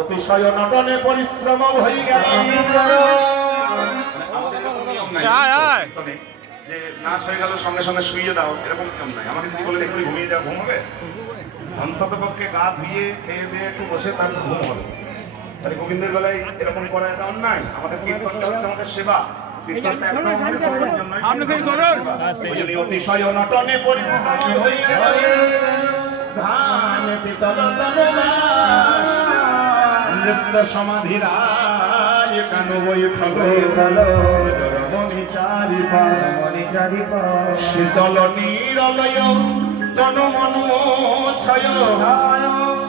অতিশয় নটনে পরিশ্রম হয়ে গেল। যে নাচ হয়ে গেল সঙ্গে সঙ্গে শুয়ে দাও এরকম নিয়ম নাই। আমাকে যদি বলে এক্ষুনি ঘুমিয়ে যাও, ঘুম হবে? অন্তত পক্ষে গা ধুয়ে খেয়ে দিয়ে একটু বসে তারপর ঘুম হবে। তাহলে গোবিন্দের বেলায় এরকম করা এটা অন্যায়। আমাদের কীর্তনটা হচ্ছে আমাদের সেবা। কীর্তনটা একদম আমাদের কর্তব্য নয়। অতিশয় নটনে পরিশ্রম হয়ে গেল। ধান পিতল তনবাস নৃত্য সমাধি রায় কান বৈঠল মণি চারিপাশ শীতল নিরলয় তন মনোছয়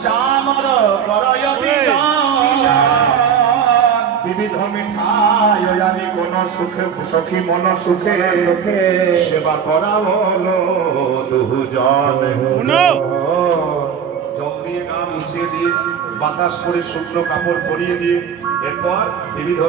চামর করয় বিবিধ মিঠাই আনি কোন সুখে সখী মন সুখে সেবা করা বলো দুজন। জল দিয়ে গা মুছিয়ে দিয়ে বাতাস করে শুকনো কাপড় পরিয়ে দিয়ে এরপর বিবিধ